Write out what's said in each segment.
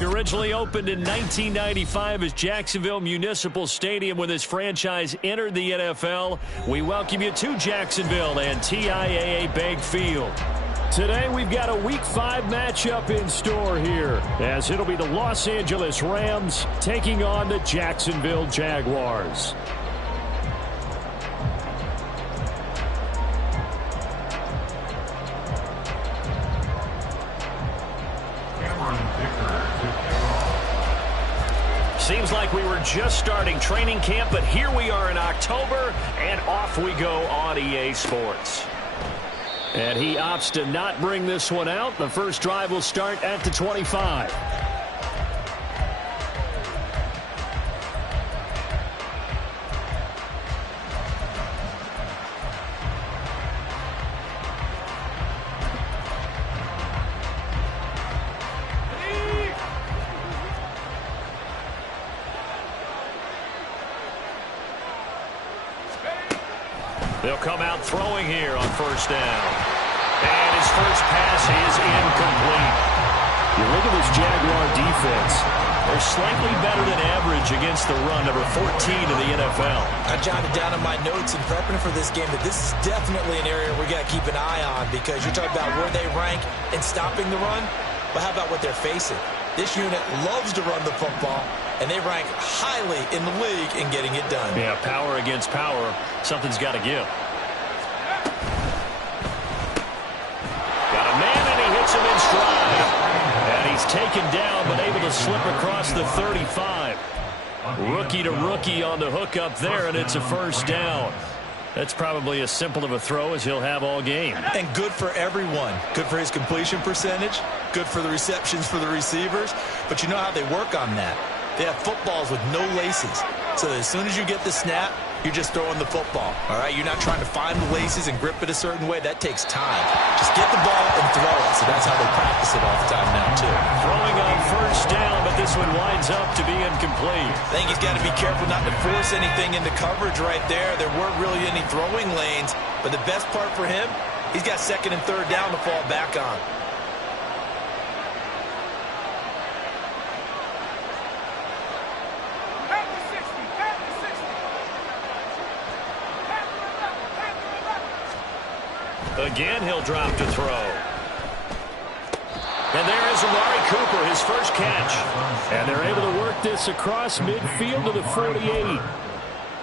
Originally opened in 1995 as Jacksonville Municipal Stadium when this franchise entered the NFL. We welcome you to Jacksonville and TIAA Bank Field. Today we've got a Week 5 matchup in store here, as it'll be the Los Angeles Rams taking on the Jacksonville Jaguars. Seems like we were just starting training camp, but here we are in October, and off we go on EA Sports. And he opts to not bring this one out. The first drive will start at the 25. They'll come out throwing here on first down. And his first pass is incomplete. You look at this Jaguar defense. They're slightly better than average against the run, number 14 in the NFL. I jotted down in my notes in prepping for this game that this is definitely an area we got to keep an eye on, because you're talking about where they rank in stopping the run, but how about what they're facing? This unit loves to run the football, and they rank highly in the league in getting it done. Yeah, power against power. Something's got to give. Got a man, and he hits him in stride. And he's taken down, but able to slip across the 35. Rookie to rookie on the hook up there, and it's a first down. That's probably as simple of a throw as he'll have all game. And good for everyone. Good for his completion percentage. Good for the receptions for the receivers. But you know how they work on that. They have footballs with no laces. So as soon as you get the snap, you're just throwing the football. All right? You're not trying to find the laces and grip it a certain way. That takes time. Just get the ball and throw it. So that's how they practice it all the time now, too. Throwing on first down, but this one winds up to be incomplete. I think he's got to be careful not to force anything into coverage right there. There weren't really any throwing lanes. But the best part for him, he's got second and third down to fall back on. Again, he'll drop to throw. And there is Amari Cooper, his first catch. And they're able to work this across midfield to the 48.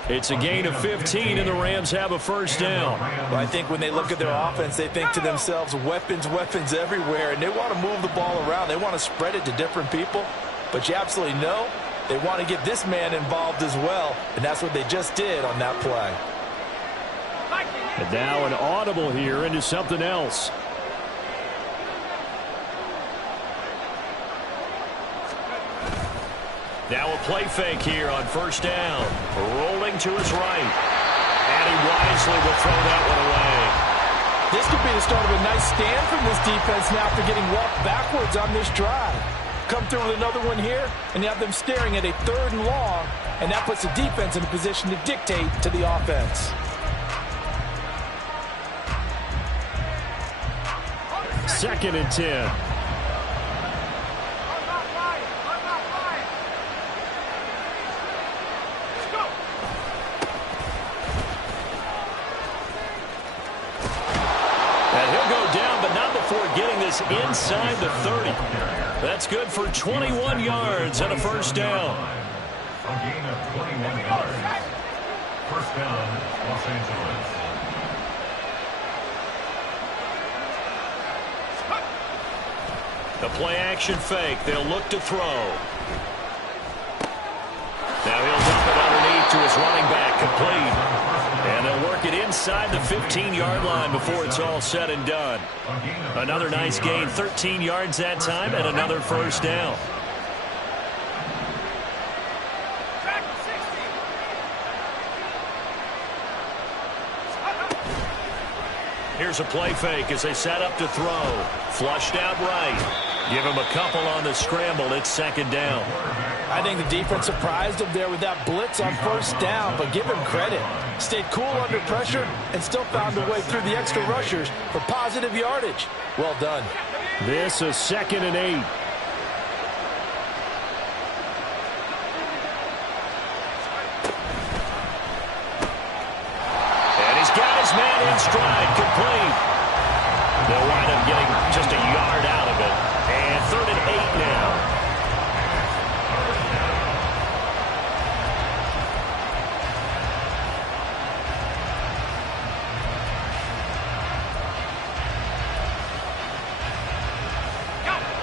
It's a gain of 15, and the Rams have a first down. Well, I think when they look at their offense, they think to themselves, weapons, weapons everywhere, and they want to move the ball around. They want to spread it to different people. But you absolutely know they want to get this man involved as well, and that's what they just did on that play. And now an audible here into something else. Now a play fake here on first down. Rolling to his right. And he wisely will throw that one away. This could be the start of a nice stand from this defense now after getting walked backwards on this drive. Come through with another one here, and you have them staring at a third and long, and that puts the defense in a position to dictate to the offense. Second and 10. And he'll go down, but not before getting this inside the 30. That's good for 21 yards and a first down. A gain of 21 yards. First down, Los Angeles. The play-action fake. They'll look to throw. Now he'll dump it underneath to his running back, complete. And they'll work it inside the 15-yard line before it's all said and done. Another nice gain, 13 yards that time, and another first down. Here's a play fake as they set up to throw. Flushed out right. Give him a couple on the scramble. It's second down. I think the defense surprised him there with that blitz on first down, but give him credit. Stayed cool under pressure and still found a way through the extra rushers for positive yardage. Well done. This is 2nd and 8. And he's got his man in stride, complete. They'll wind up getting just a yard out of it. And 3rd and 8 now.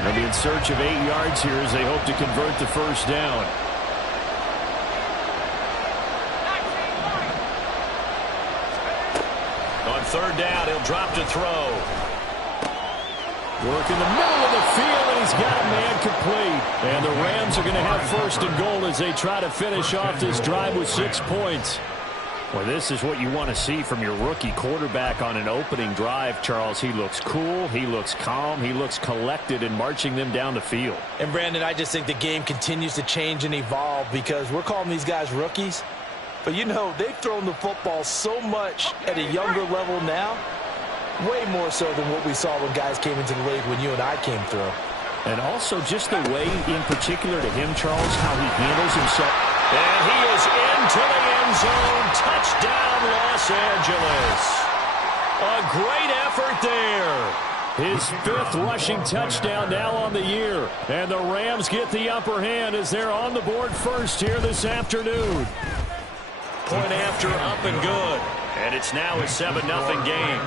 They'll be in search of 8 yards here as they hope to convert the first down. On 3rd down, he'll drop to throw. Work in the middle of the field, and he's got a man complete. And the Rams are going to have 1st and goal as they try to finish off this drive with 6 points. Well, this is what you want to see from your rookie quarterback on an opening drive, Charles. He looks cool, he looks calm, he looks collected in marching them down the field. And, Brandon, I just think the game continues to change and evolve because we're calling these guys rookies. But, you know, they've thrown the football so much at a younger level now, way more so than what we saw when guys came into the league when you and I came through. And also just the way, in particular to him, Charles, how he handles himself. And he is into the end zone. Touchdown, Los Angeles. A great effort there. His 5th rushing touchdown now on the year. And the Rams get the upper hand as they're on the board first here this afternoon. Point after, up and good. And it's now a 7-0 game.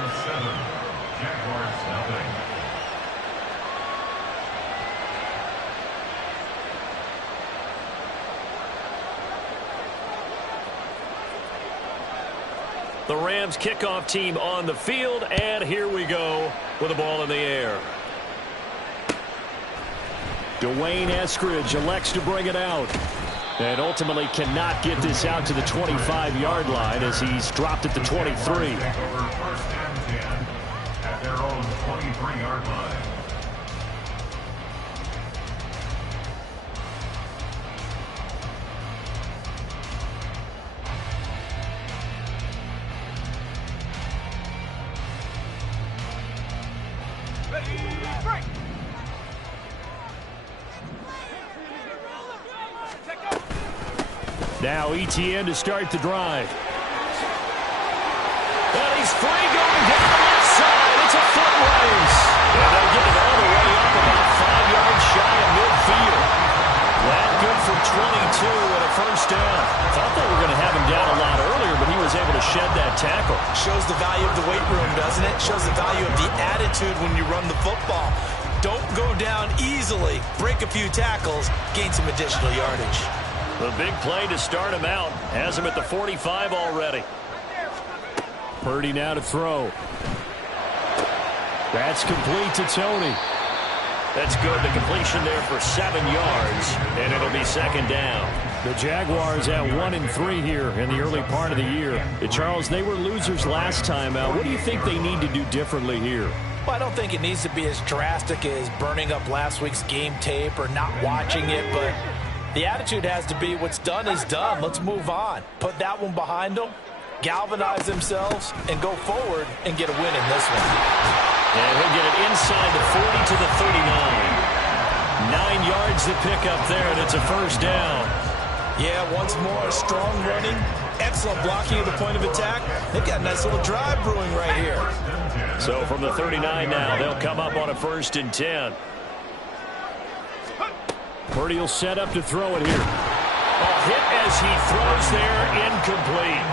Jaguars nothing. The Rams kickoff team on the field, and here we go with the ball in the air. Dwayne Eskridge elects to bring it out. And ultimately cannot get this out to the 25-yard line as he's dropped at the 23. 1st and 10 at their own 23-yard line. Now ETN to start the drive. And he's free going down the left side. It's a foot race. And they'll get it all the way up about 5 yards shy of midfield. That good for 22 and a first down. Thought they were going to have him down a lot earlier, but he was able to shed that tackle. Shows the value of the weight room, doesn't it? Shows the value of the attitude when you run the football. Don't go down easily. Break a few tackles. Gain some additional yardage. The big play to start him out. Has him at the 45 already. Purdy now to throw. That's complete to Tony. That's good. The completion there for 7 yards, and it'll be 2nd down. The Jaguars at 1-3 here in the early part of the year. Charles, they were losers last time out. What do you think they need to do differently here? Well, I don't think it needs to be as drastic as burning up last week's game tape or not watching it, but the attitude has to be what's done is done. Let's move on. Put that one behind them, galvanize themselves, and go forward and get a win in this one. And he'll get it inside the 40 to the 39. 9 yards to pick up there, and it's a first down. Yeah, once more, strong running, excellent blocking at the point of attack. They've got a nice little drive brewing right here. So from the 39 now, they'll come up on a 1st and 10. Purdy will set up to throw it here. A hit as he throws there, incomplete.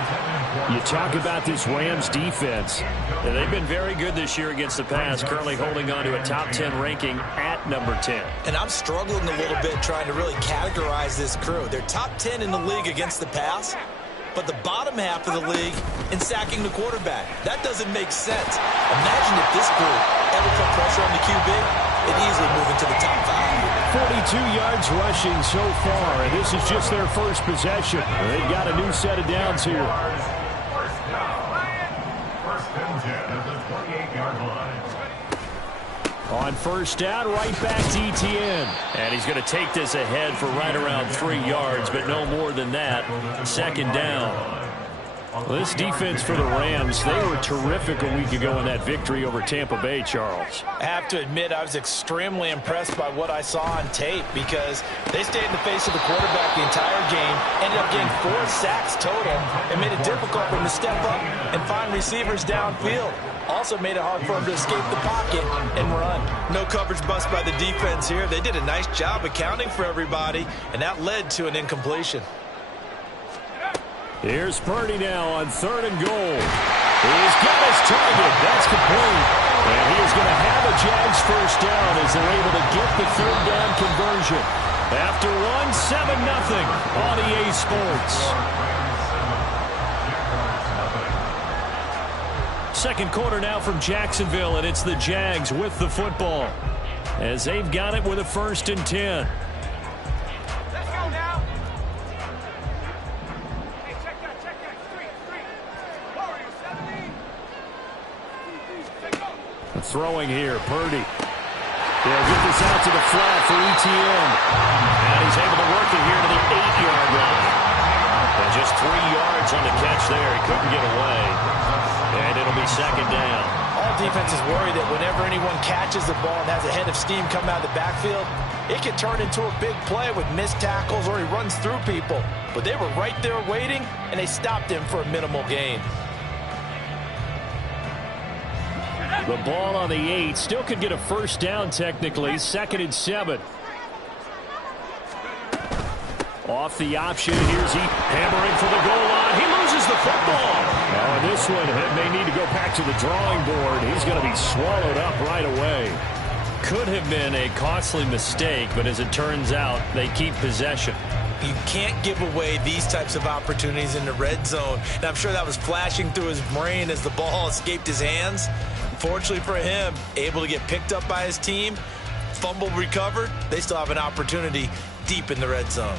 You talk about this Rams defense. And they've been very good this year against the pass, currently holding on to a top 10 ranking at number 10. And I'm struggling a little bit trying to really categorize this crew. They're top 10 in the league against the pass, but the bottom half of the league in sacking the quarterback. That doesn't make sense. Imagine if this group ever put pressure on the QB, it'd easily move into the top 5. 42 yards rushing so far, and this is just their first possession. They've got a new set of downs here. First and 10 at the 28-yard line. On first down, right back to Etienne. And he's going to take this ahead for right around 3 yards, but no more than that. Second down. Well, this defense for the Rams, they were terrific a week ago in that victory over Tampa Bay, Charles. I have to admit, I was extremely impressed by what I saw on tape because they stayed in the face of the quarterback the entire game, ended up getting 4 sacks total, and made it difficult for him to step up and find receivers downfield. Also made it hard for him to escape the pocket and run. No coverage bust by the defense here. They did a nice job accounting for everybody, and that led to an incompletion. Here's Purdy now on 3rd and goal. He's got his target. That's complete. And he is going to have a Jags first down as they're able to get the 3rd down conversion. After one, 7-0 on EA Sports. Second quarter now from Jacksonville, and it's the Jags with the football as they've got it with a 1st and 10. Throwing here, Purdy. They'll get this out to the flat for Etienne. And he's able to work it here to the 8-yard line. And just 3 yards on the catch there. He couldn't get away. And it'll be 2nd down. All defenses worry that whenever anyone catches the ball and has a head of steam coming out of the backfield, it can turn into a big play with missed tackles or he runs through people. But they were right there waiting, and they stopped him for a minimal gain. The ball on the 8. Still could get a first down technically. 2nd and 7. Off the option. Here's he hammering for the goal line. He loses the football. Oh, this one may need to go back to the drawing board. He's going to be swallowed up right away. Could have been a costly mistake, but as it turns out, they keep possession. You can't give away these types of opportunities in the red zone. And I'm sure that was flashing through his brain as the ball escaped his hands. Fortunately for him, able to get picked up by his team, fumble recovered, they still have an opportunity deep in the red zone.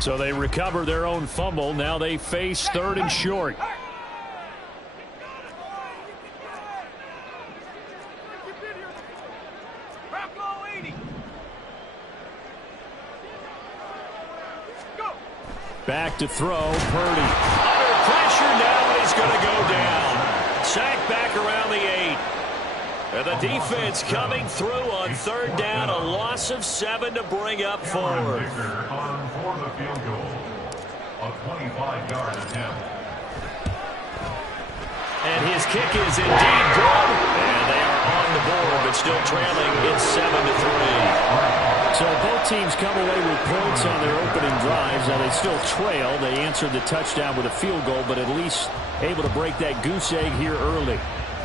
So they recover their own fumble. Now they face 3rd and short. Back to throw, Purdy. Under pressure now, he's going to go down. Sacked back around the 8. And the defense coming through on 3rd down. A loss of 7 to bring up 4. On for the field goal. A 25-yard attempt. And his kick is indeed good. And they are on the board, but still trailing. It's 7-3. So both teams come away with points on their opening drives. Now they still trail. They answered the touchdown with a field goal, but at least able to break that goose egg here early.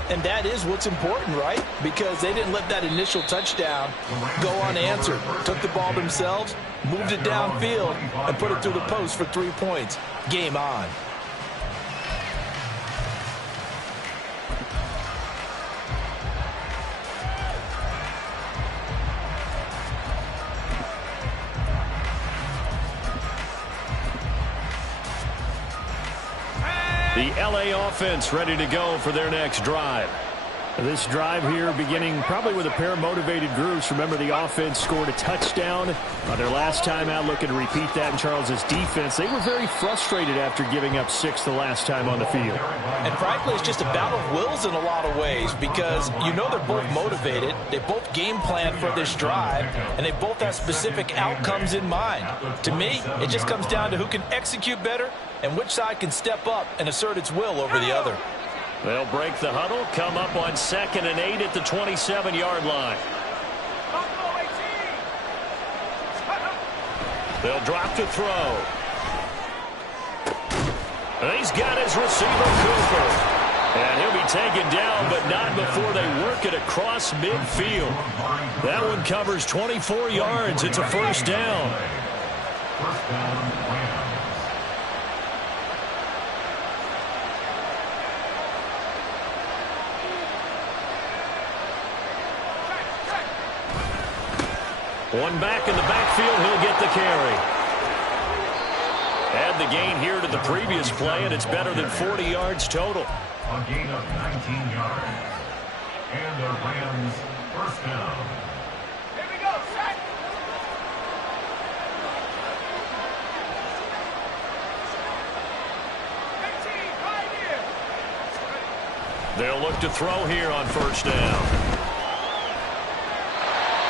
And that is what's important, right? Because they didn't let that initial touchdown go unanswered. Took the ball themselves, moved it downfield, and put it through the post for 3 points. Game on. The LA offense ready to go for their next drive. This drive here beginning probably with a pair of motivated groups. Remember, the offense scored a touchdown on their last time out, looking to repeat that in Charles's defense. They were very frustrated after giving up 6 the last time on the field. And frankly, it's just a battle of wills in a lot of ways because you know they're both motivated. They both game plan for this drive, and they both have specific outcomes in mind. To me, it just comes down to who can execute better and which side can step up and assert its will over the other. They'll break the huddle, come up on 2nd and 8 at the 27-yard line. They'll drop to throw. And he's got his receiver, Cooper. And he'll be taken down, but not before they work it across midfield. That one covers 24 yards. It's a first down. First down, Rams. One back in the backfield, he'll get the carry. Add the gain here to the previous play, and it's better than 40 yards total. A gain of 19 yards. And the Rams first down. Here we go, set. Right here. They'll look to throw here on first down.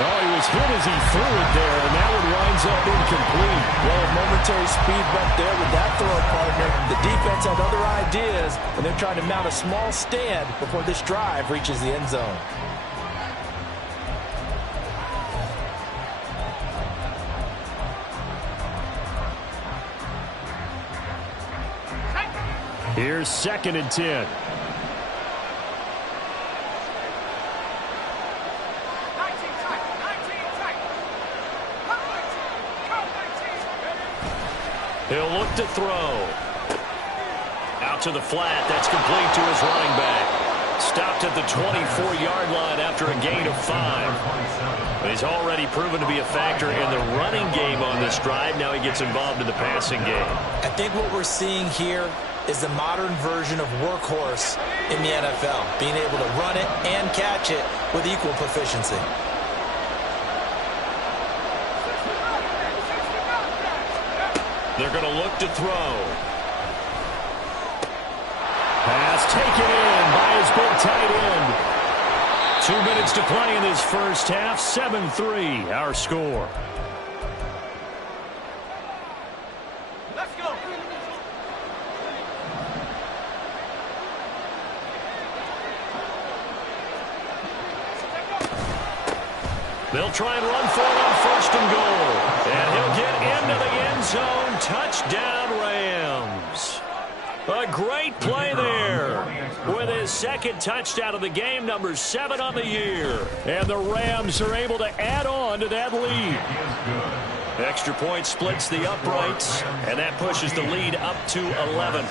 Oh, he was hit as he threw it there, and that one winds up incomplete. Well, a momentary speed bump there with that throw, partner. The defense had other ideas, and they're trying to mount a small stand before this drive reaches the end zone. Here's 2nd and 10. He'll look to throw. Out to the flat. That's complete to his running back. Stopped at the 24-yard line after a gain of 5. But he's already proven to be a factor in the running game on this drive. Now he gets involved in the passing game. I think what we're seeing here is the modern version of workhorse in the NFL, being able to run it and catch it with equal proficiency. They're going to look to throw. Pass taken in by his big tight end. 2 minutes to play in this first half. 7-3, our score. Let's go. They'll try and run for it on 1st and goal. And he'll get into the end zone. Touchdown, Rams. A great play there with his 2nd touchdown of the game, number 7 on the year. And the Rams are able to add on to that lead. Extra point splits the uprights, and that pushes the lead up to 11.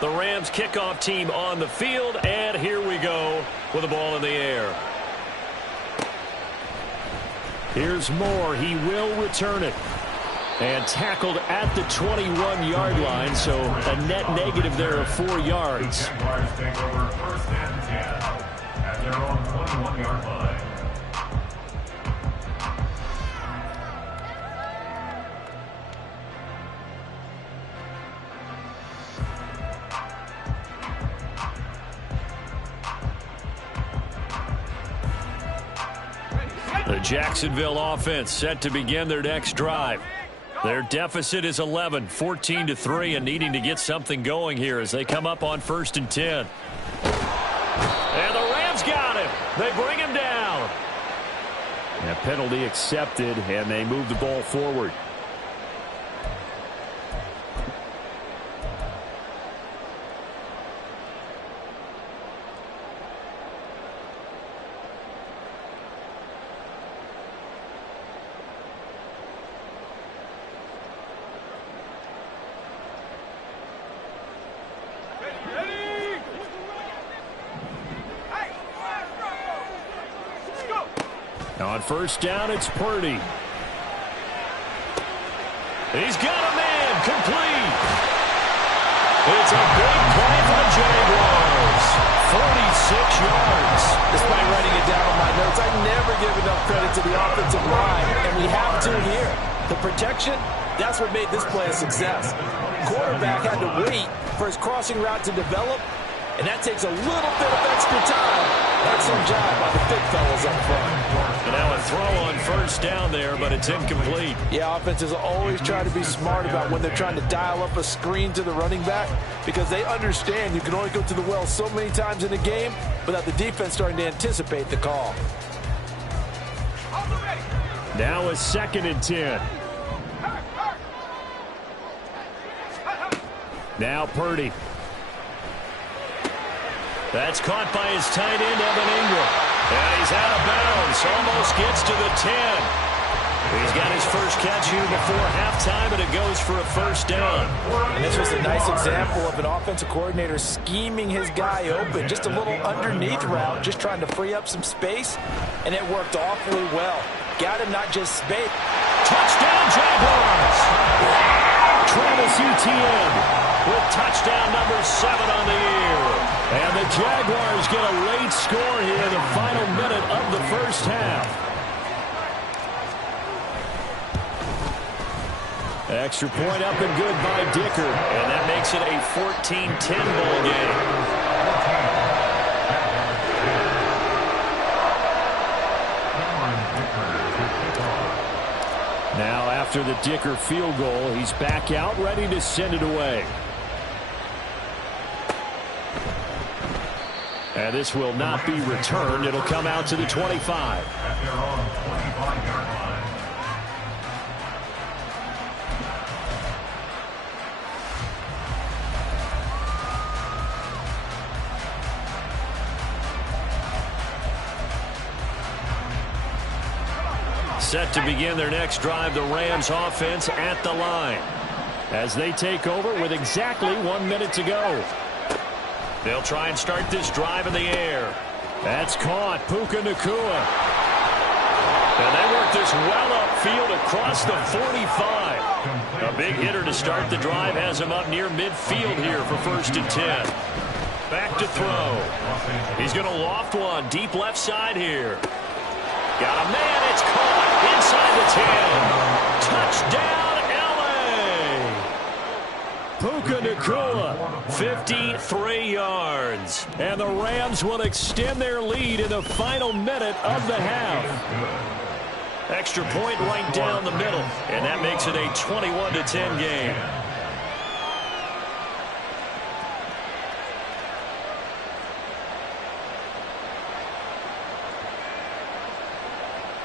The Rams kickoff team on the field, and here we go with the ball in the air. Here's Moore. He will return it. And tackled at the 21-yard line, so a net negative there of 4 yards. Jaguars take over 1st and 10 at their own 21-yard line. The Jacksonville offense set to begin their next drive. Their deficit is 11, 14-3, and needing to get something going here as they come up on 1st and 10. And the Rams got him. They bring him down. A penalty accepted, and they move the ball forward. On 1st down, it's Purdy. He's got a man, complete. It's a big play for the Jaguars. 46 yards. Despite writing it down on my notes, I never give enough credit to the offensive line, and we have to here. The protection, that's what made this play a success. Quarterback had to wait for his crossing route to develop, and that takes a little bit of extra time. That's some job by the big fellas up front. And now a throw on 1st down there, but it's incomplete. Yeah, offenses always try to be smart about when they're trying to dial up a screen to the running back because they understand you can only go to the well so many times in a game without the defense starting to anticipate the call. Now a 2nd and 10. Now Purdy. That's caught by his tight end, Evan Ingram. And he's out of bounds. Almost gets to the 10. He's got his first catch here before halftime, and it goes for a first down. And this was a nice example of an offensive coordinator scheming his guy open. Just a little underneath route, just trying to free up some space, and it worked awfully well. Got him not just space. Touchdown, Jaguars! Travis Etienne with touchdown number 7 on the year. And the Jaguars get a late score here in the final minute of the first half. Extra point up and good by Dicker. And that makes it a 14-10 ball game. Now after the Dicker field goal, he's back out ready to send it away. And this will not be returned. It'll come out to the 25. At their own 25-yard line. Set to begin their next drive, the Rams offense at the line as they take over with exactly 1 minute to go. They'll try and start this drive in the air. That's caught. Puka Nacua. And they work this well upfield across the 45. A big hitter to start the drive has him up near midfield here for 1st and 10. Back to throw. He's going to loft one deep left side here. Got a man. It's caught inside the 10. Touchdown, L.A. Puka Nacua, 53 yards. And the Rams will extend their lead in the final minute of the half. Extra point right down the middle. And that makes it a 21-10 game.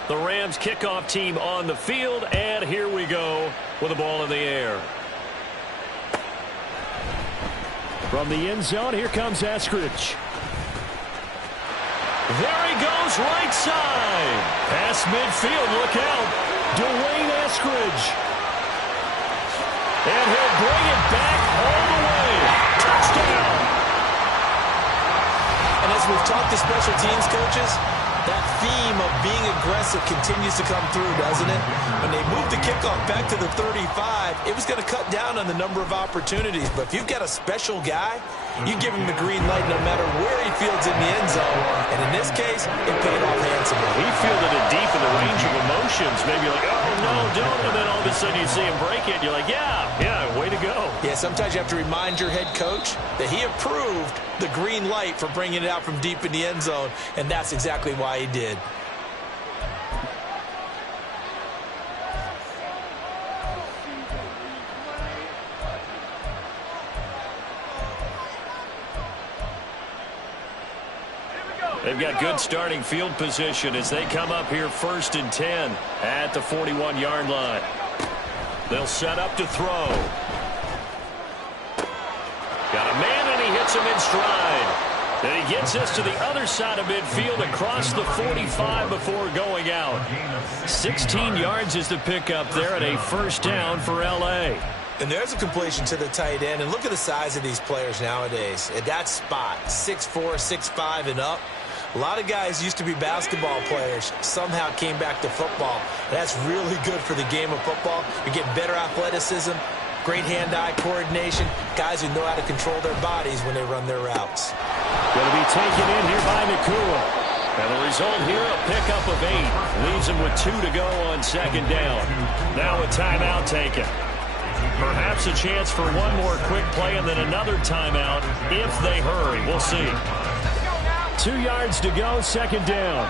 The Rams kickoff team on the field, and here we go with the ball in the air. From the end zone, here comes Eskridge. There he goes, right side. Past midfield, look out. Dwayne Eskridge. And he'll bring it back all the way. Touchdown. And as we've talked to special teams coaches, that theme of being aggressive continues to come through, doesn't it? When they moved the kickoff back to the 35, it was going to cut down on the number of opportunities. But if you've got a special guy, you give him the green light no matter where he fields in the end zone. And in this case, it paid off handsomely. He fielded it deep in the range of emotions. Maybe like, oh, no, don't. And then all of a sudden you see him break it. You're like, yeah, way to go. Yeah, sometimes you have to remind your head coach that he approved the green light for bringing it out from deep in the end zone. And that's exactly why he did. They've got good starting field position as they come up here 1st and 10 at the 41-yard line. They'll set up to throw. Got a man, and he hits him in stride. And he gets us to the other side of midfield across the 45 before going out. 16 yards is the pickup there at a 1st down for L.A. And there's a completion to the tight end. And look at the size of these players nowadays. At that spot, 6'4", 6'5", and up. A lot of guys used to be basketball players, somehow came back to football. That's really good for the game of football. You're getting better athleticism, great hand-eye coordination, guys who know how to control their bodies when they run their routes. Going to be taken in here by Nacua. And the result here, a pickup of 8. Leaves him with 2 to go on 2nd down. Now a timeout taken. Perhaps a chance for one more quick play and then another timeout if they hurry. We'll see. 2 yards to go, 2nd down.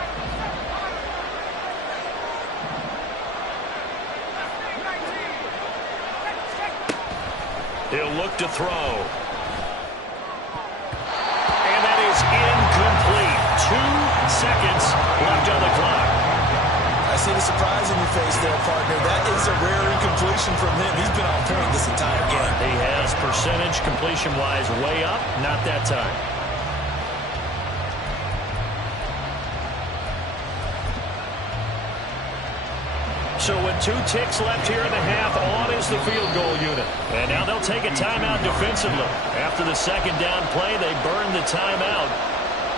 He'll look to throw. And that is incomplete. 2 seconds left on the clock. I see the surprise in your face there, partner. That is a rare incompletion from him. He's been on point this entire game. He has percentage completion-wise way up. Not that time. So with 2 ticks left here in the half, on is the field goal unit. And now they'll take a timeout defensively. After the second down play, they burn the timeout,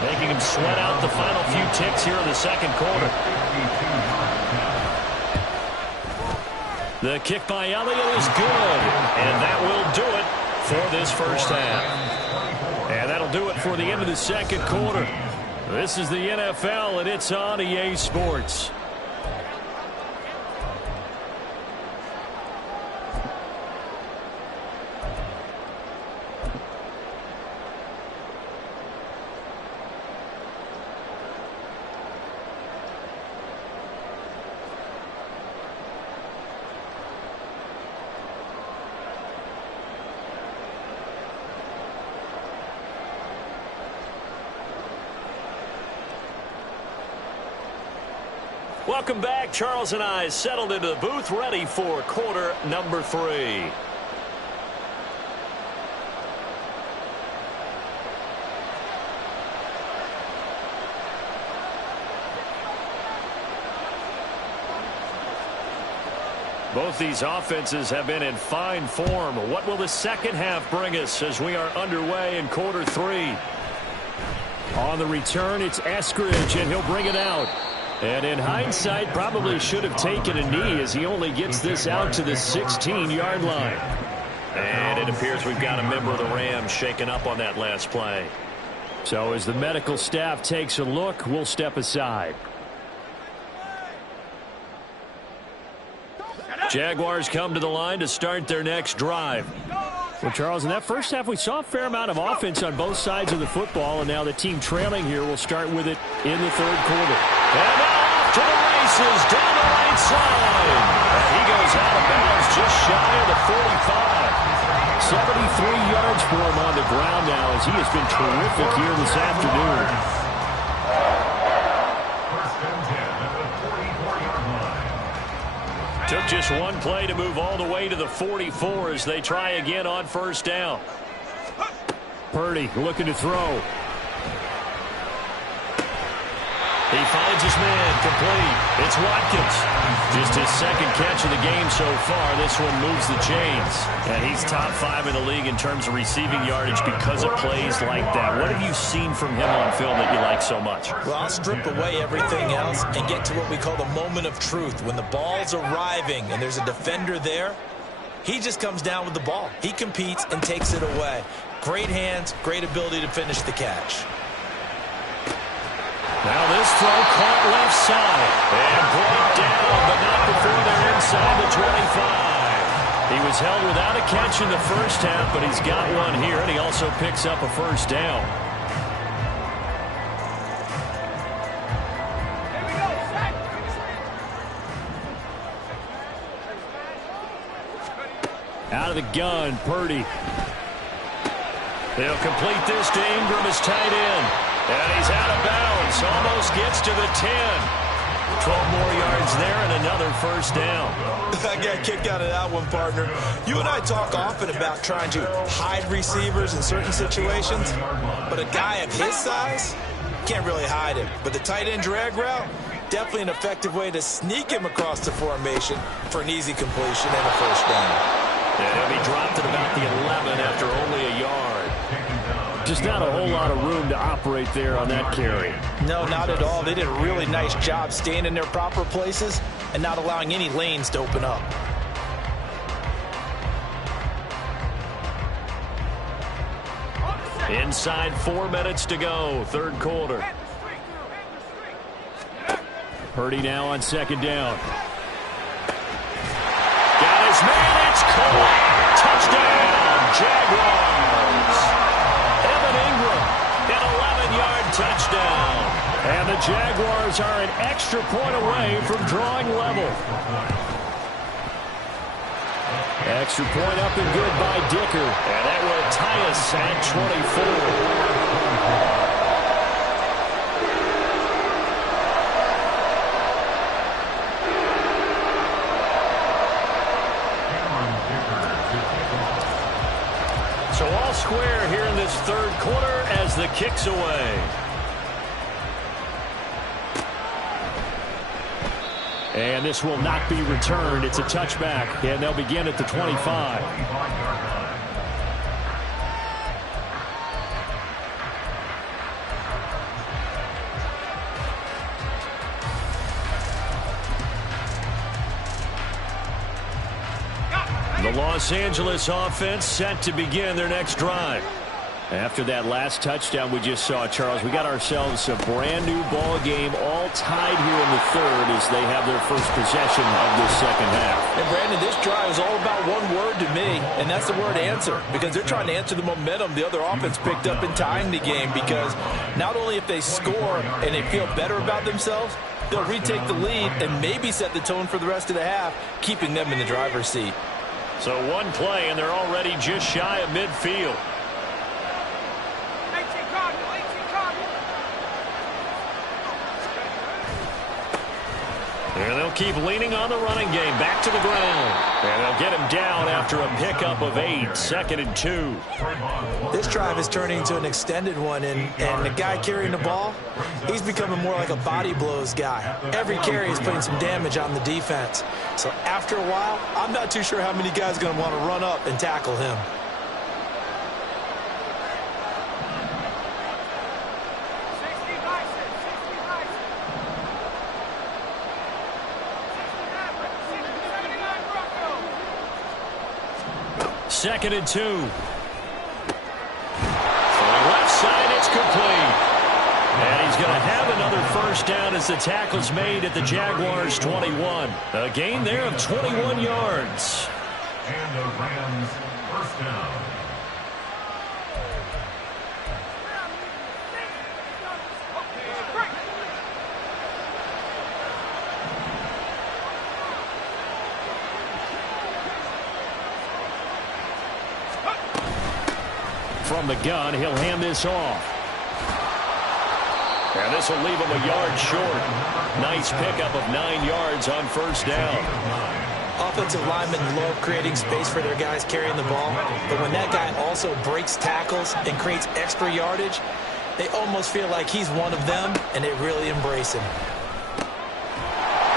making them sweat out the final few ticks here in the second quarter. The kick by Elliott is good, and that will do it for this first half. And that'll do it for the end of the second quarter. This is the NFL, and it's on EA Sports. Welcome back. Charles and I settled into the booth, ready for quarter number 3. Both these offenses have been in fine form. What will the second half bring us as we are underway in quarter 3? On the return, it's Eskridge, and he'll bring it out. And in hindsight, probably should have taken a knee as he only gets this out to the 16-yard line. And it appears we've got a member of the Rams shaken up on that last play. So as the medical staff takes a look, we'll step aside. Jaguars come to the line to start their next drive. Well, Charles, in that first half, we saw a fair amount of offense on both sides of the football, and now the team trailing here will start with it in the third quarter. And now off to the races down the right side. And he goes out of bounds just shy of the 45. 73 yards for him on the ground now as he has been terrific here this afternoon. Took just one play to move all the way to the 44 as they try again on first down. Purdy looking to throw. He finds his man, complete. It's Watkins. Just his second catch of the game so far. This one moves the chains. And he's top 5 in the league in terms of receiving yardage because of plays like that. What have you seen from him on film that you like so much? Well, I'll strip away everything else and get to what we call the moment of truth. When the ball's arriving and there's a defender there, he just comes down with the ball. He competes and takes it away. Great hands, great ability to finish the catch. Now this throw caught left side. And brought down, but not before they're inside the 25. He was held without a catch in the first half, but he's got one here, and he also picks up a first down. Out of the gun, Purdy. They'll complete this to Ingram as tight end. And he's out of bounds. Almost gets to the 10. 12 more yards there and another first down. I got a kick out of that one, partner. You and I talk often about trying to hide receivers in certain situations, but a guy of his size can't really hide him. But the tight end drag route, definitely an effective way to sneak him across the formation for an easy completion and a first down. And he'll be dropped at about the 11 after only a yard. Just not a whole lot of room to operate there on that carry. No, not at all. They did a really nice job staying in their proper places and not allowing any lanes to open up. Inside 4 minutes to go, third quarter. Purdy now on second down. Got his man, it's caught. Touchdown, Jaguars. An 11-yard touchdown. And the Jaguars are an extra point away from drawing level. Extra point up and good by Dicker. And that will tie us at 24. So all square here in this third quarter as the kick's away. And this will not be returned. It's a touchback, and they'll begin at the 25. The Los Angeles offense set to begin their next drive. After that last touchdown we just saw, Charles, we got ourselves a brand new ball game, all tied here in the third as they have their first possession of this second half. And Brandon, this drive is all about one word to me, and that's the word answer, because they're trying to answer the momentum the other offense picked up in tying the game, because not only if they score and they feel better about themselves, they'll retake the lead and maybe set the tone for the rest of the half, keeping them in the driver's seat. So one play, and they're already just shy of midfield. And they'll keep leaning on the running game. Back to the ground. And they'll get him down after a pickup of 8. 2nd and 2. This drive is turning into an extended one, and the guy carrying the ball, he's becoming more like a body blows guy. Every carry is putting some damage on the defense. So after a while, I'm not too sure how many guys are going to want to run up and tackle him. Second and 2. From the left side, it's complete. And he's going to have another first down as the tackle's made at the Jaguars' 21. A gain there of 21 yards. And the Rams first down. From the gun, he'll hand this off. And this will leave him a yard short. Nice pickup of 9 yards on first down. Offensive linemen love creating space for their guys carrying the ball, but when that guy also breaks tackles and creates extra yardage, they almost feel like he's one of them, and they really embrace him.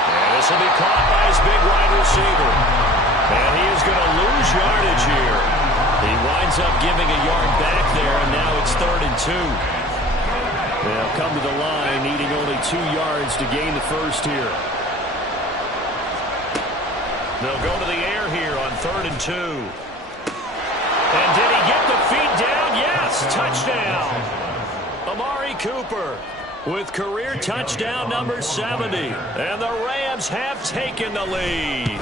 And this will be caught by his big wide receiver. And he is going to lose yardage here. He winds up giving a yard back there, and now it's 3rd and 2. They'll come to the line, needing only 2 yards to gain the first here. They'll go to the air here on 3rd and 2. And did he get the feet down? Yes, touchdown. Amari Cooper with career touchdown number 70. And the Rams have taken the lead.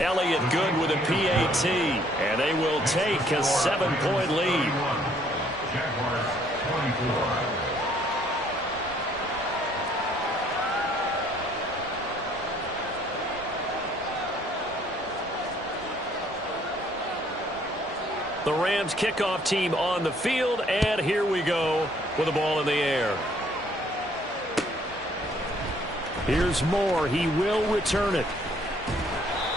Elliott good with a PAT, and they will take a 7-point lead. Jaguars 24. The Rams kickoff team on the field, and here we go with the ball in the air. Here's Moore. He will return it.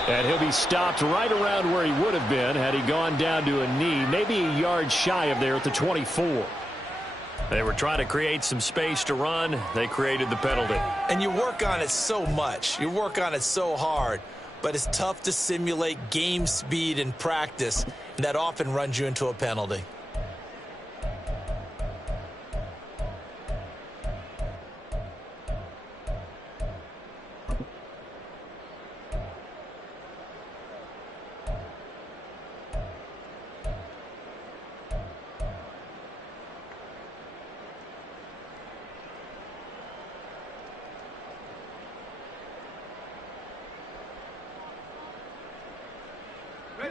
And he'll be stopped right around where he would have been had he gone down to a knee, maybe a yard shy of there at the 24. They were trying to create some space to run. They created the penalty. And you work on it so much. You work on it so hard. But it's tough to simulate game speed in practice, and that often runs you into a penalty.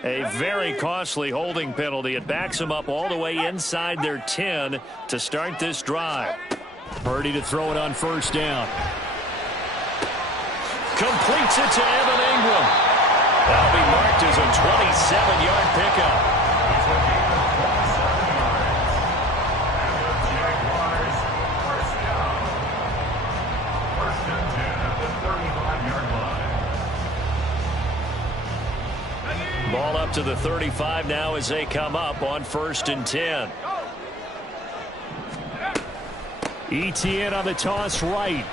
A very costly holding penalty. It backs them up all the way inside their 10 to start this drive. Purdy to throw it on first down. Completes it to Evan Ingram. That'll be marked as a 27-yard pickup. Jaguars first down. 1st and 10 at the 35-yard line. Ball up to the 35 now as they come up on 1st and 10. Etienne on the toss right.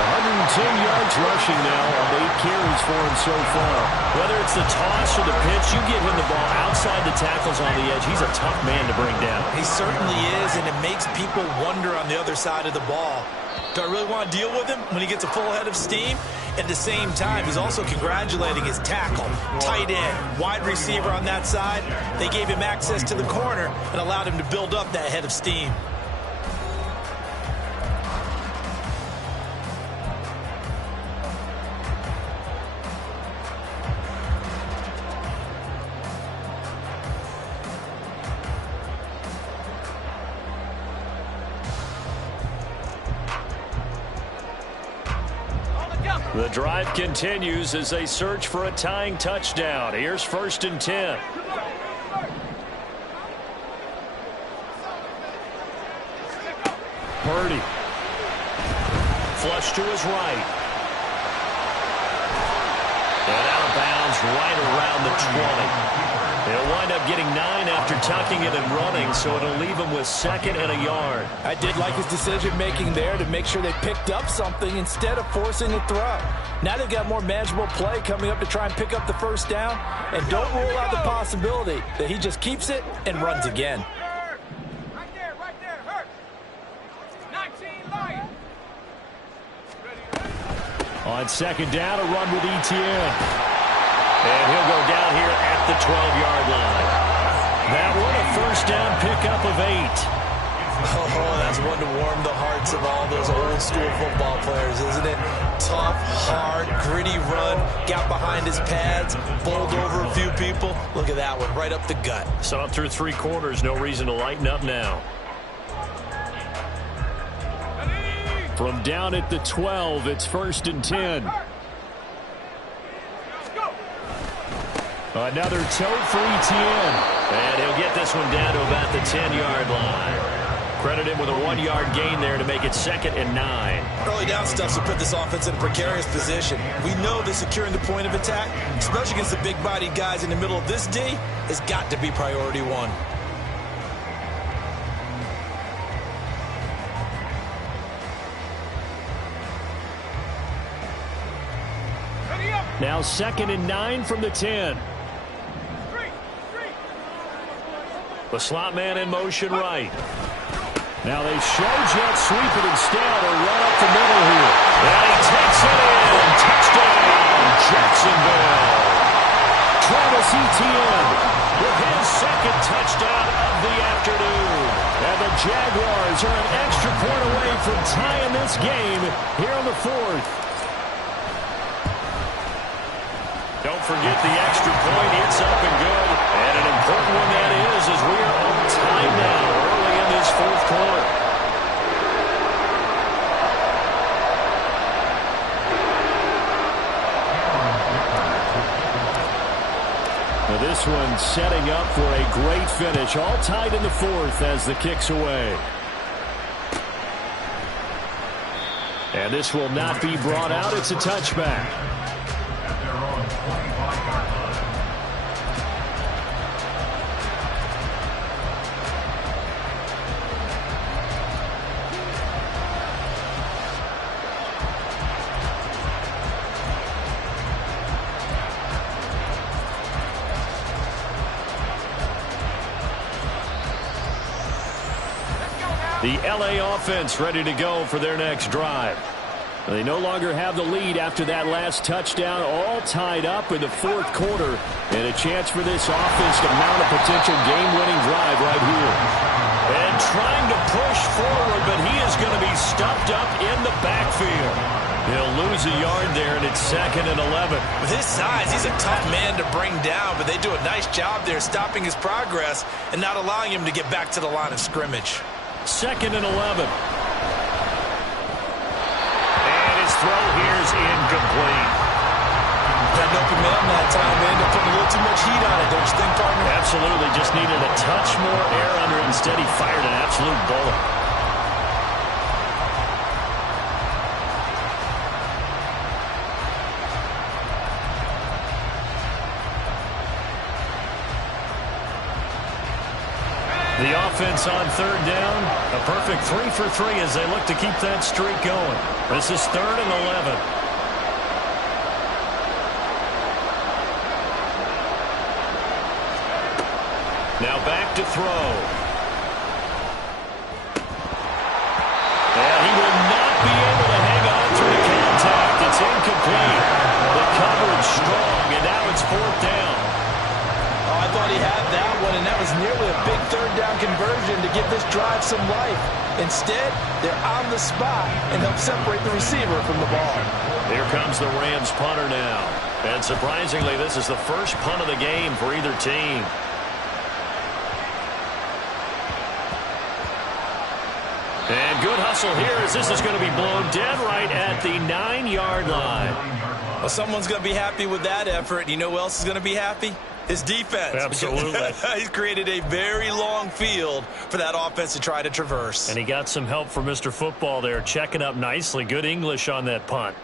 110 yards rushing now on 8 carries for him so far. Whether it's the toss or the pitch, you give him the ball outside the tackles on the edge. He's a tough man to bring down. He certainly is, and it makes people wonder on the other side of the ball. Do I really want to deal with him when he gets a full head of steam? At the same time, he's also congratulating his tackle, tight end, wide receiver on that side. They gave him access to the corner and allowed him to build up that head of steam. The drive continues as they search for a tying touchdown. Here's 1st and 10. Purdy. Flush to his right. And out of bounds right around the 20. They'll wind up getting 9 after tucking it and running, so it'll leave them with 2nd and a yard. I did like his decision-making there to make sure they picked up something instead of forcing a throw. Now they've got more manageable play coming up to try and pick up the first down, and don't rule out the possibility that he just keeps it and runs again. Right there, hurt. 19 Lions. On 2nd down, a run with ETN. And he'll go down here at the 12-yard line. That one a first down pickup of 8. Oh, that's one to warm the hearts of all those old-school football players, isn't it? Tough, hard, gritty run, got behind his pads, bowled over a few people. Look at that one, right up the gut. So up through 3 quarters, no reason to lighten up now. From down at the 12, it's 1st and 10. Another tote for ETN. And he'll get this one down to about the 10-yard line. Credit him with a 1-yard gain there to make it 2nd and 9. Early down stuff to put this offense in a precarious position. We know that securing the point of attack, especially against the big-bodied guys in the middle of this D, has got to be priority 1. Now 2nd and 9 from the 10. The slot man in motion right. Now they show jet sweep it instead or run up the middle here. And he takes it in. Touchdown, Jacksonville. Travis Etienne with his 2nd touchdown of the afternoon. And the Jaguars are an extra point away from tying this game here on the 4th. Don't forget the extra point. It's up and good. And an important one that is, as we are on time now early in this 4th quarter. Now this one setting up for a great finish. All tied in the 4th as the kick's away. And this will not be brought out. It's a touchback. The LA offense ready to go for their next drive. They no longer have the lead after that last touchdown, all tied up in the 4th quarter, and a chance for this offense to mount a potential game-winning drive right here. And trying to push forward, but he is going to be stuffed up in the backfield. He'll lose a yard there, and it's 2nd and 11. With his size, he's a tough man to bring down, but they do a nice job there stopping his progress and not allowing him to get back to the line of scrimmage. 2nd and 11. And his throw here's incomplete. Got an open man that time. They ended up putting a little too much heat on it, don't you think, partner? Absolutely. Just needed a touch more air under it. Instead, he fired an absolute bullet. The offense on third down, a perfect 3 for 3 as they look to keep that streak going. This is 3rd and 11. Now back to throw. And he will not be able to hang on through the contact. It's incomplete. The coverage strong, and now it's 4th down. Oh, I thought he had that one, and that was nearly a big 3rd down conversion to give this drive some life. Instead, they're on the spot and help separate the receiver from the ball. Here comes the Rams punter now. And surprisingly, this is the first punt of the game for either team. And good hustle here as this is going to be blown dead right at the 9-yard line. Well, someone's going to be happy with that effort. You know who else is going to be happy? His defense. Absolutely. He's created a very long field for that offense to try to traverse. And he got some help from Mr. Football there, checking up nicely. Good English on that punt.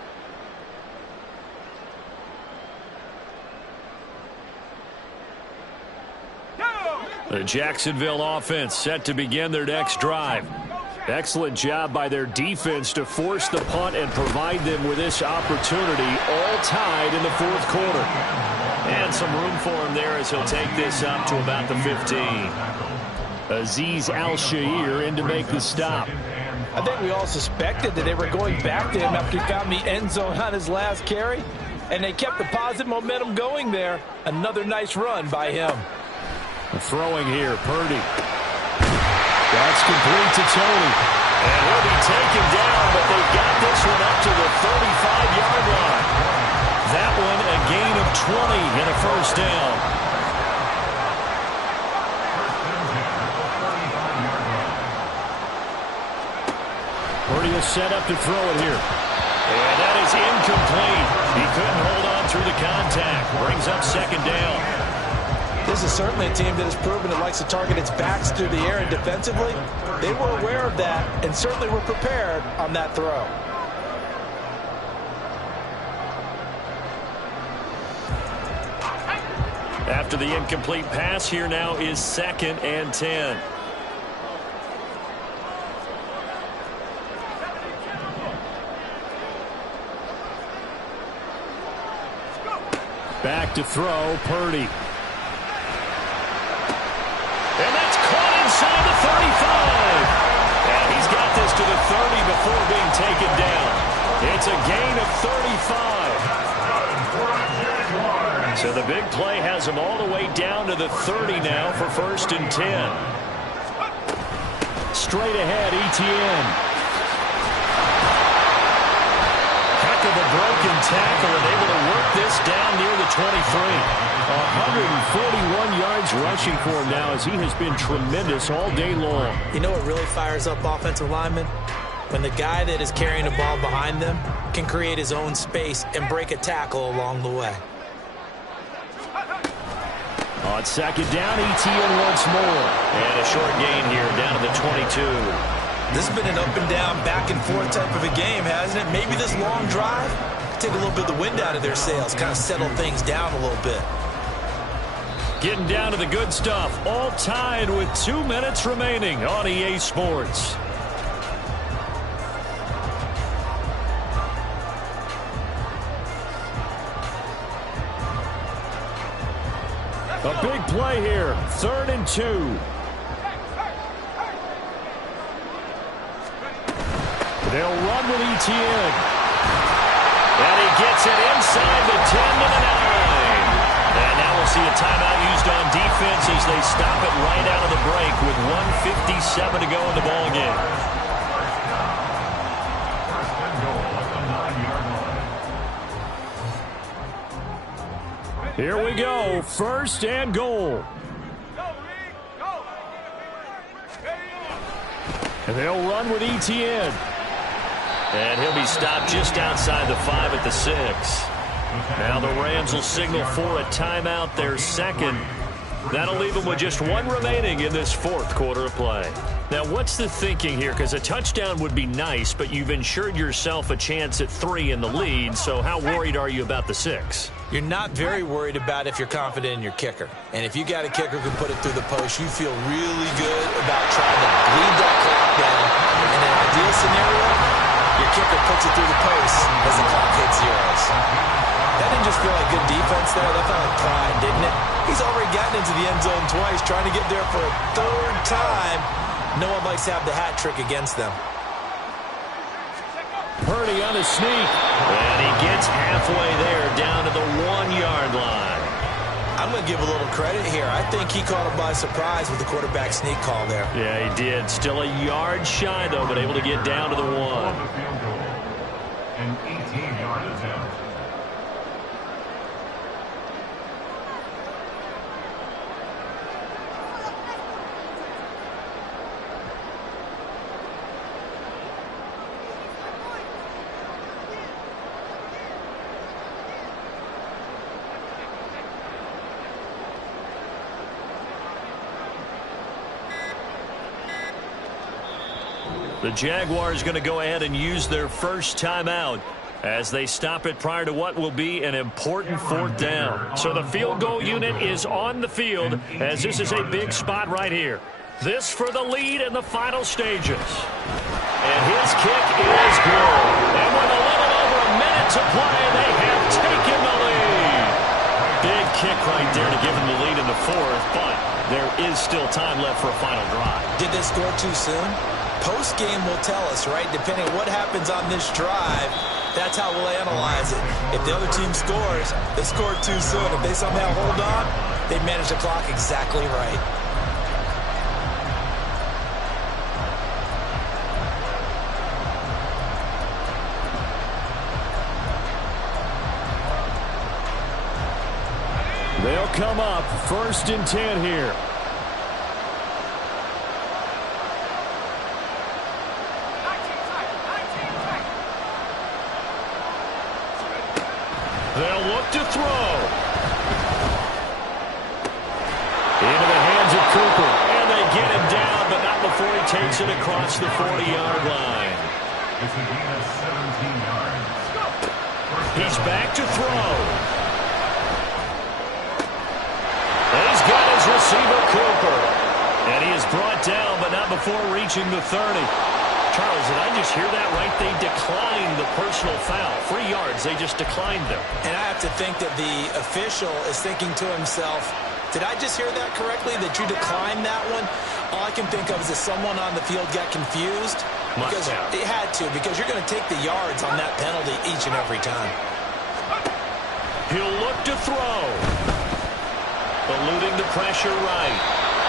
The Jacksonville offense set to begin their next drive. Excellent job by their defense to force the punt and provide them with this opportunity, all tied in the 4th quarter. And some room for him there as he'll take this up to about the 15. Azeez Al-Shaair in to make the stop. I think we all suspected that they were going back to him after he found the end zone on his last carry, and they kept the positive momentum going there. Another nice run by him. Throwing here, Purdy. That's complete to Tony. And he'll be taken down, but they've got this one up to the 35-yard line. That one a gain of 20 and a 1st down. Purdy is set up to throw it here. And that is incomplete. He couldn't hold on through the contact. Brings up 2nd down. This is certainly a team that has proven it likes to target its backs through the air, and defensively, they were aware of that and certainly were prepared on that throw. After the incomplete pass, here now is 2nd and 10. Back to throw, Purdy. And that's caught inside the 35. And he's got this to the 30 before being taken down. It's a gain of 35. So the big play has him all the way down to the 30 now for 1st and 10. Straight ahead, Etienne. Heck of a broken tackle and able to work this down near the 23. 141 yards rushing for him now as he has been tremendous all day long. You know what really fires up offensive linemen? When the guy that is carrying the ball behind them can create his own space and break a tackle along the way. On 2nd down, Etienne once more. And a short gain here down to the 22. This has been an up and down, back and forth type of a game, hasn't it? Maybe this long drive could take a little bit of the wind out of their sails, kind of settle things down a little bit. Getting down to the good stuff, all tied with 2 minutes remaining on EA Sports. A big play here, 3rd and 2. They'll run with Etienne. And he gets it inside the 10 to the 9. And now we'll see a timeout used on defense as they stop it right out of the break with 1:57 to go in the ballgame. Here we go, 1st and goal. And they'll run with Etienne. And he'll be stopped just outside the 5 at the 6. Now the Rams will signal for a timeout, their 2nd. That'll leave them with just 1 remaining in this 4th quarter of play. Now, what's the thinking here? Because a touchdown would be nice, but you've ensured yourself a chance at 3 in the lead, so how worried are you about the 6? You're not very worried about if you're confident in your kicker. And if you got a kicker who can put it through the post, you feel really good about trying to bleed that clock down. In an ideal scenario, your kicker puts it through the post as the clock hits zeros. That didn't just feel like good defense there. That felt like pride, didn't it? He's already gotten into the end zone twice, trying to get there for a third time. No one likes to have the hat trick against them. Purdy on the sneak. And he gets halfway there, down to the 1-yard line. I'm going to give a little credit here. I think he caught him by surprise with the quarterback sneak call there. Yeah, he did. Still a yard shy, though, but able to get down to the 1. An 18-yard attempt. The Jaguars going to go ahead and use their first timeout as they stop it prior to what will be an important 4th down. So the field goal unit is on the field as this is a big spot right here. This for the lead in the final stages. And his kick is good. And with a little over a minute to play, they have taken the lead. Big kick right there to give them the lead in the 4th, but there is still time left for a final drive. Did they score too soon? Post-game will tell us, right? Depending on what happens on this drive, that's how we'll analyze it. If the other team scores, they scored too soon. If they somehow hold on, they manage the clock exactly right. They'll come up 1st and 10 here. They'll look to throw. Into the hands of Cooper. And they get him down, but not before he takes it across the 40-yard line. It's a gain of 17 yards. He's back to throw. He's got his receiver, Cooper. And he is brought down, but not before reaching the 30. Charles, did I just hear that right? They declined the personal foul. 3 yards, they just declined them. And I have to think that the official is thinking to himself, did I just hear that correctly, that you declined that one? All I can think of is that someone on the field got confused. Because it had to, because you're going to take the yards on that penalty each and every time. He'll look to throw. Eluding the pressure right.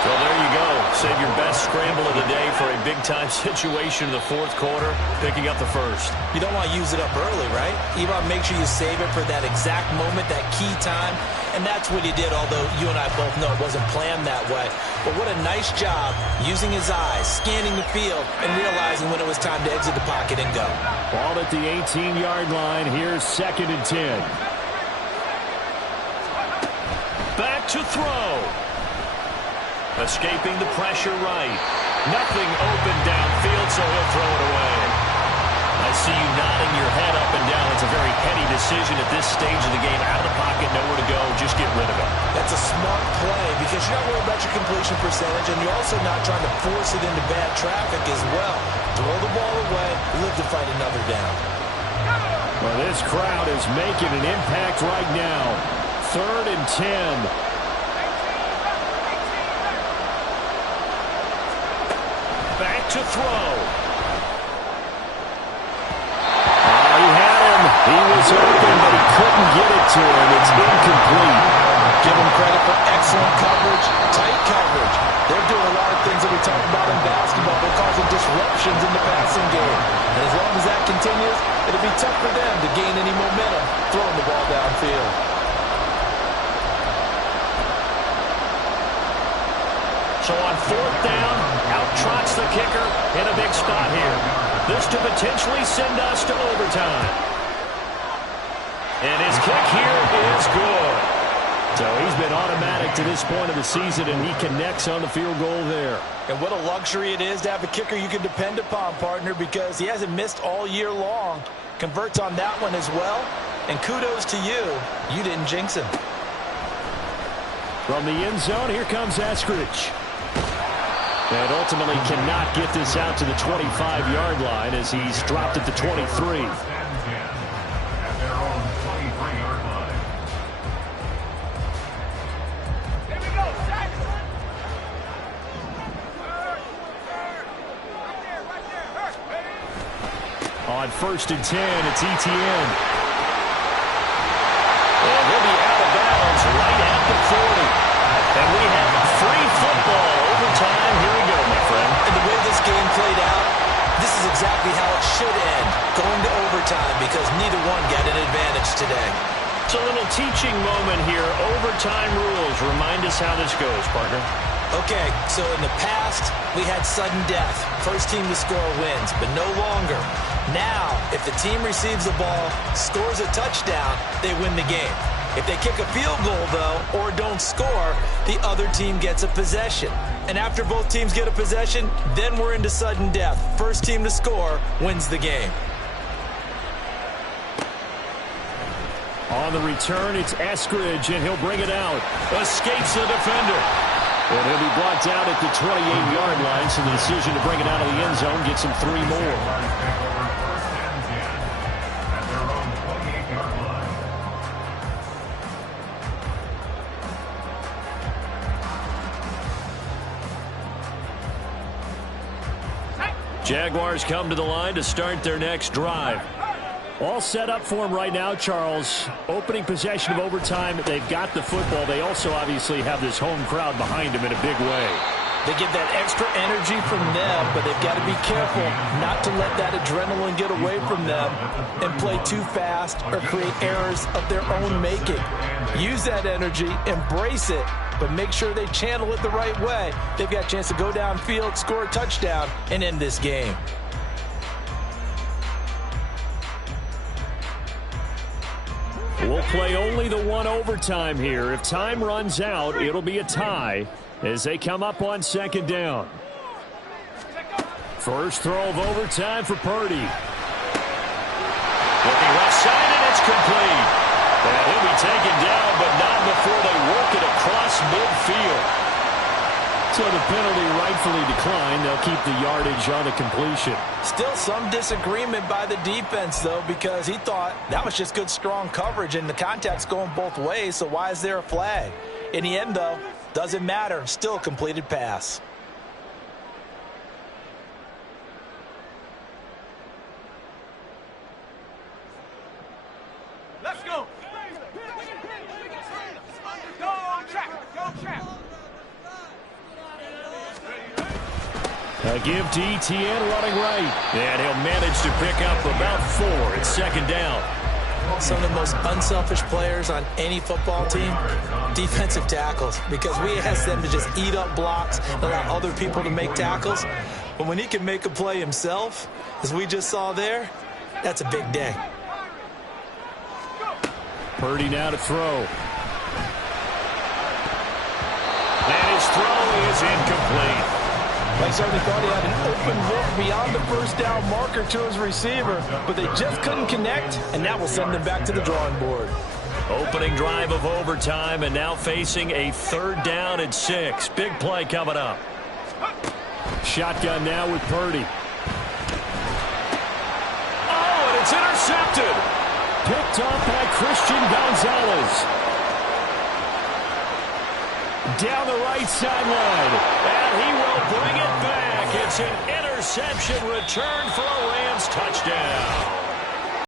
Well, there you go. Save your best scramble of the day for a big-time situation in the 4th quarter, picking up the 1st. You don't want to use it up early, right? You want to make sure you save it for that exact moment, that key time, and that's what he did, although you and I both know it wasn't planned that way. But what a nice job using his eyes, scanning the field, and realizing when it was time to exit the pocket and go. Ball at the 18-yard line. Here's 2nd and 10. Back to throw. Escaping the pressure right. Nothing open downfield, so he'll throw it away. I see you nodding your head up and down. It's a very heady decision at this stage of the game. Out of the pocket, nowhere to go. Just get rid of it. That's a smart play because you're not worried about your completion percentage, and you're also not trying to force it into bad traffic as well. Throw the ball away, live to fight another down. Well, this crowd is making an impact right now. 3rd and 10. Back to throw. He had him. He was open, but he couldn't get it to him. It's incomplete. Give him credit for excellent coverage, tight coverage. They're doing a lot of things that we talk about in basketball. They're causing disruptions in the passing game. And as long as that continues, it'll be tough for them to gain any momentum throwing the ball downfield. So on 4th down, out trots the kicker in a big spot here. This to potentially send us to overtime. And his kick here is good. So he's been automatic to this point of the season, and he connects on the field goal there. And what a luxury it is to have a kicker you can depend upon, partner, because he hasn't missed all year long. Converts on that one as well. And kudos to you. You didn't jinx him. From the end zone, here comes Eskridge. And ultimately cannot get this out to the 25-yard line as he's dropped at the 23. On 1st and 10, it's Etienne. And he'll be out of bounds right at the 40. And we have free football overtime. Here we go, my friend. And the way this game played out, this is exactly how it should end, going to overtime, because neither one got an advantage today. It's a little teaching moment here. Overtime rules. Remind us how this goes, partner. Okay, so in the past, we had sudden death. First team to score wins, but no longer. Now, if the team receives the ball, scores a touchdown, they win the game. If they kick a field goal, though, or don't score, the other team gets a possession. And after both teams get a possession, then we're into sudden death. First team to score wins the game. On the return, it's Eskridge, and he'll bring it out. Escapes the defender. And he'll be brought down at the 28-yard line, so the decision to bring it out of the end zone gets him 3 more. Jaguars come to the line to start their next drive. All set up for them right now, Charles. Opening possession of overtime. They've got the football. They also obviously have this home crowd behind them in a big way. They get that extra energy from them, but they've got to be careful not to let that adrenaline get away from them and play too fast or create errors of their own making. Use that energy, embrace it, but make sure they channel it the right way. They've got a chance to go downfield, score a touchdown, and end this game. We'll play only the one overtime here. If time runs out, it'll be a tie as they come up on 2nd down. First throw of overtime for Purdy. Looking left side, and it's complete. And he'll be taken down, but not before they work it across midfield. So the penalty rightfully declined. They'll keep the yardage on the completion. Still some disagreement by the defense, though, because he thought that was just good, strong coverage, and the contact's going both ways, so why is there a flag? In the end, though, doesn't matter. Still a completed pass. Let's go. Go track. A give to Etienne running right. And he'll manage to pick up about 4 at 2nd down. Some of the most unselfish players on any football team, defensive tackles, because we ask them to just eat up blocks and allow other people to make tackles. But when he can make a play himself, as we just saw there, that's a big day. Purdy now to throw. And his throw is incomplete. I certainly thought he had an open look beyond the first down marker to his receiver, but they just couldn't connect, and that will send them back to the drawing board. Opening drive of overtime, and now facing a 3rd down and 6. Big play coming up. Shotgun now with Purdy. Oh, and it's intercepted. Picked off by Christian Gonzalez. Down the right sideline, and he will bring it back. It's an interception return for a Rams touchdown.